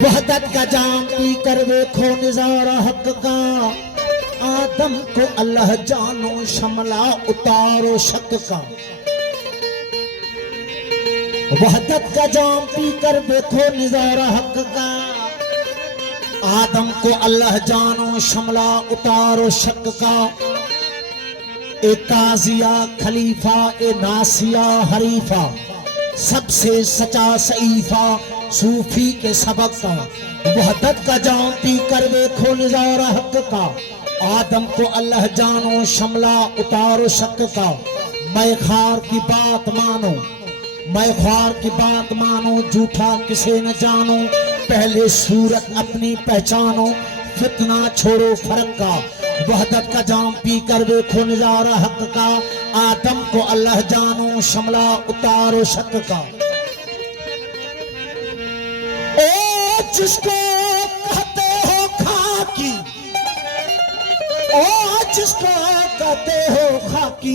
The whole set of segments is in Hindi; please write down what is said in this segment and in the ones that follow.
वहदत का जाम पी कर देखो निजारा हक का। आदम को अल्लाह जानो शमला उतारो शक का। वहदत का जाम पी कर देखो निजारा हक का। आदम को अल्लाह जानो शमला उतारो शक का। ए काजिया खलीफा ए नासिया हरीफा, सबसे सचा सईफा सूफी के सबक का। वहदत का जाम पी कर देखो निजारा हक का। आदम को अल्लाह जानो शमला उतारो शक का। मैं ख्वार की बात मानो, मैं ख्वार की बात मानो, झूठा किसे न जानो। पहले सूरत अपनी पहचानो, फितना छोड़ो फर्क का। वहदत का जाम पी कर देखो निजारा हक का। आदम को अल्लाह जानो शमला उतारो शक का। ओ जिसको कहते हो खाकी, ओ जिसको कहते हो खाकी,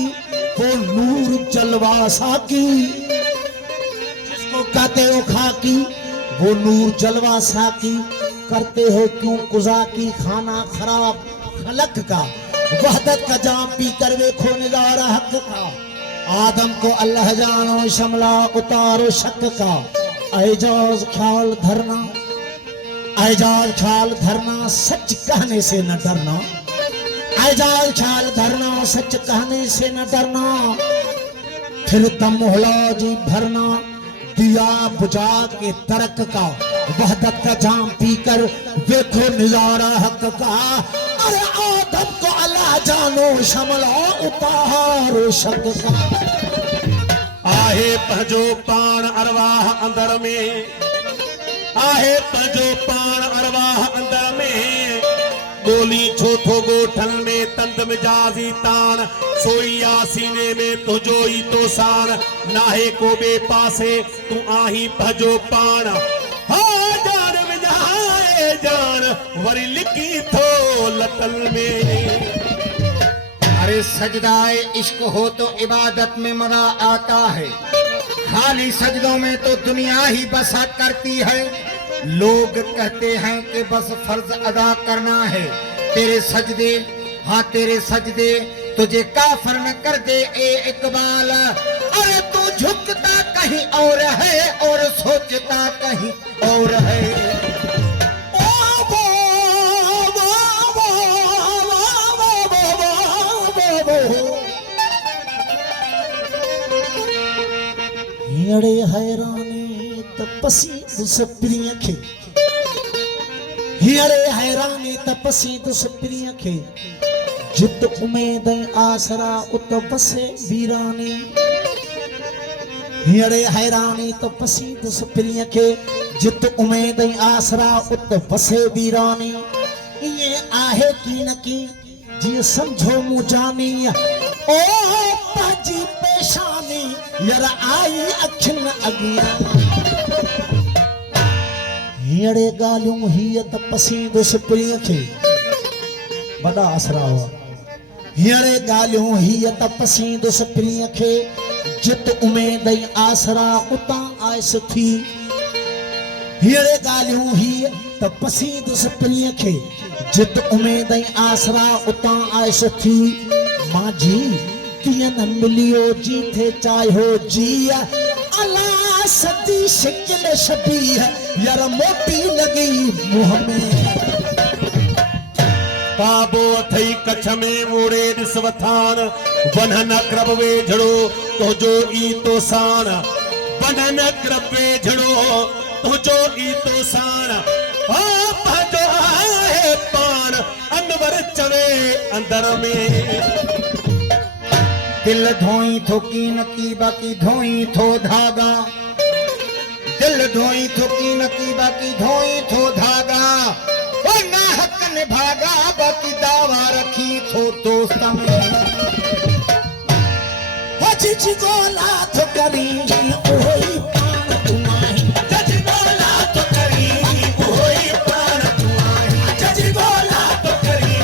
वो नूर जलवा साकी। जिसको कहते हो खाकी, वो नूर जलवा साकी। करते हो क्यों कुजा की खाना खराब खलक का। वहदत का जाम पी कर देखो निजारा हक का। आदम को अल्लाह जानो शमला उतारो शक का। एजाज ख्याल धरना, एजाज ख्याल धरना, सच कहने से न डरना। एजाज ख्याल धरना, सच कहने से न डरना। फिर दम होला जी भरना, दिया बुझा के तरक का। वहदत का जाम पीकर देखो निजारा हक का। अरे आदम को अल्लाह जानो शमला उतारो शक का। आहे पंहिंजो पाण अरवाह अंदर में, आहे पंहिंजो पाण अरवाह अंदर में। गोली छो थो गोठन में तंद मिजाजी तान। सोईया सीने में तुझो ही तो साण। नाहे को बे पासे तू आही पंहिंजो पाण। हाँ जान विझाए जान वरी लिखी थो लतल में। अरे सजदाए इश्क हो तो इबादत में मजा आता है। खाली सजदों में तो दुनिया ही बसा करती है। लोग कहते हैं कि बस फर्ज अदा करना है। तेरे सजदे, हाँ तेरे सजदे तुझे काफर न कर दे ए इकबाल। अरे तू झुकता कहीं और है और सोचता कहीं और है। हियड़े हैरानी तपसी दुसप्रिय खे। हियड़े हैरानी तपसी दुसप्रिय खे। जित उमेद आसरा उत बसे वीरानी। हियड़े हैरानी तपसी दुसप्रिय खे। जित उमेद आसरा उत बसे वीरानी। ये आहे की न की जी समझो मुजानी। ओ पाजी पेशानी यार आई अखिन अगिया। हियड़े गालियों ही तपसी दुसप्रिय खे बड़ा आसरा हुआ। हियड़े गालियों ही तपसी दुसप्रिय खे। जित उमेद आसरा उता आयस थी। हियड़े गालियों ही तपसी दुसप्रिय खे। जित उमेद आसरा उता आयस थी। मां जी कियन मिलियो जी थे चाहो जी। अला सदी शिकल शबी है यार मोटी लगी मुंह में। पाबो अथई कच्छ में मोड़े ॾिस वथान। बनन अक्रब वेझड़ो तुझो ई तो साण। बनन अक्रब वेझड़ो तुझो ई तो साण। ओ पंहिंजो आहे पाण अनवर चवे अंदर में। दिल धोई थो कीन की बाकी धोई थो धागा। दिल धोई थो कीन की बाकी धोई थो धागा। ओ ना हक निभागा बाकी दावा रखी थो दोस्त में। हो चिची गोला तो करी ओही पान तुम्हारी। जज गोला तो करी ओही प्राण तू आई। जज गोला तो करी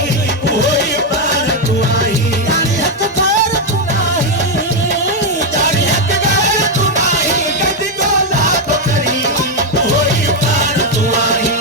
ओही प्राण तू आई। जानी हक घर तुम्हारी। जानी हक घर तू आई। जज गोला तो करी ओही प्राण तू आई।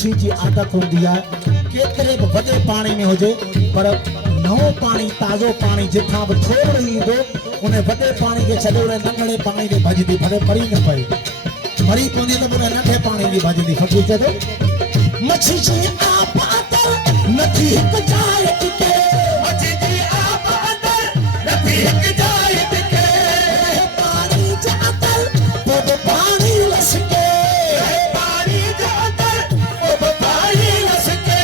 मच्छी जी आदत होंदी है केतरे भी वॾे पानी में हुजे पर नओं पानी ताज़ो पानी जिथां बि थोरो ईंदो उन वॾे पानी खे छॾे उन नंढड़े पानी ते भॼंदी भले मरी न पए मरी पवंदी त उन नंढे पानी जी भॼंदी फ़क़ीर चए थो मच्छी जी आप अंदर नथी हिकु जाइ टिके मच्छी जी आप अंदर नथी हिकु जाइ टिके पानी जे अंदर पोइ पानी लसके पानी जे अंदर पोइ पानी लसके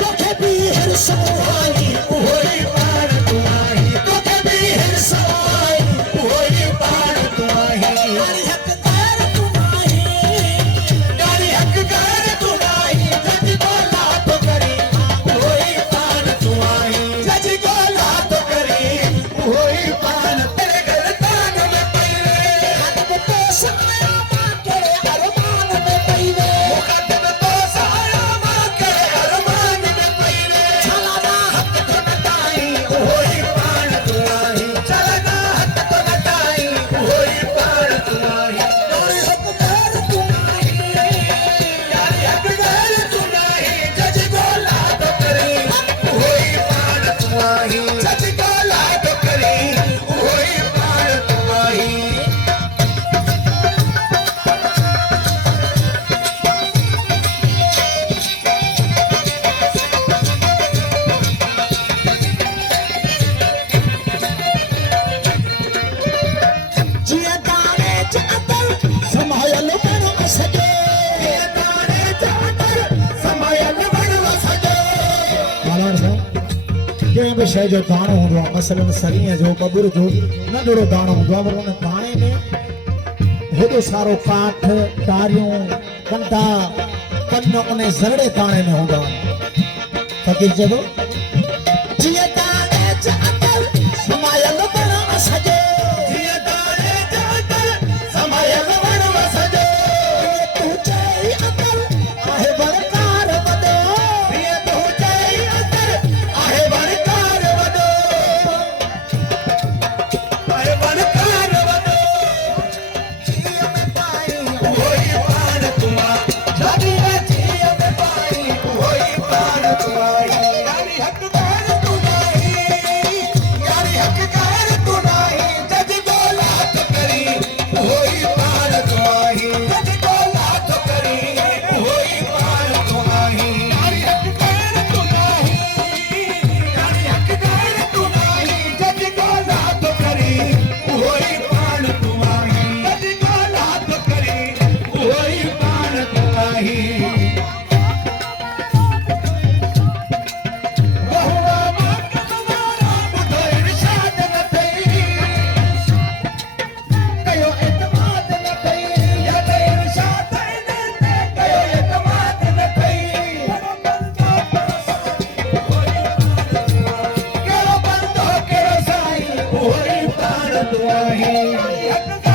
तोखे बि हिरस आई उहो ई पाण तूं आहीं तोखे बि हिरस आई उहो ई पाण तूं आहीं यारी हक़दार तूं आहीं यारी हक़दार तूं आहीं जज ॻोल्हा थो करी उहो ई पाण तूं आहीं जज ॻोल्हा थो करी उहो ई पाण तेरे गलतान में पई रे मुक़दम तो साया मां कहिड़े अरमान में पई वे मुक़दम तो साया मां कहिड़े अरमान में पई रे छलाना हक़ तो नटाई उहो ई पाण तूं आहीं चलना हथ तो नटाई उहो ई पाण तूं आहीं यारी हक़दार तूं आहीं यारी हक़दार तूं आहीं जज ॻोल्हा थो करी उहो ई पाण तूं आहीं जज ॻोल्हा थो करी उहो ई पाण तूं आहीं जीअं दाणे जे अंदर समायल बण सॼो दाणे जे अंदर समायल वण सॼो कंहिं बि शइ जो दाणो हूंदो आहे मसलन सरीअ जो बबुर जो नंढड़ो दाणो हूंदो आहे पर उन दाणे में हेॾो सारो काठ टारियूं कंडा कन उन ज़रड़े दाणे में हूंदा आहिनि फ़क़ीर चए थो जीअं दाणे जे अंदर समायल बण सॼो जीअं दाणे जे अंदर समायल वण सॼो तूं चई अंदर आहे वरकार वॾो जीअं तूं चई अंदर आहे वणकार वॾो आहे वणकार वॾो उहो ई पाण तूं आहीं जॾहिं जीअं में पाणी उहो ई पाण तूं आहीं यारी हक़दार तूं आहीं यारी हक़दार तूं आहीं जज ॻोल्हा थो करी उहो ई पाण तूं आहीं जज ॻोल्हा थो करी उहो ई पाण तूं आहीं यारी हक़दार तूं आहीं यारी हक़दार तूं आहीं जज ॻोल्हा थो करी उहो ई पाण तूं आहीं जज ॻोल्हा थो करी उहो ई पाण तूं आहीं बहुआ मां कमारा ॿुधो इरशाद न अथई कयो एतमाद न अथई या त इरशाद इन्हनि ते कयो एतमाद न अथई कहिड़ो बंदो कहिड़ो साईं उहो ई पाण तूं आहीं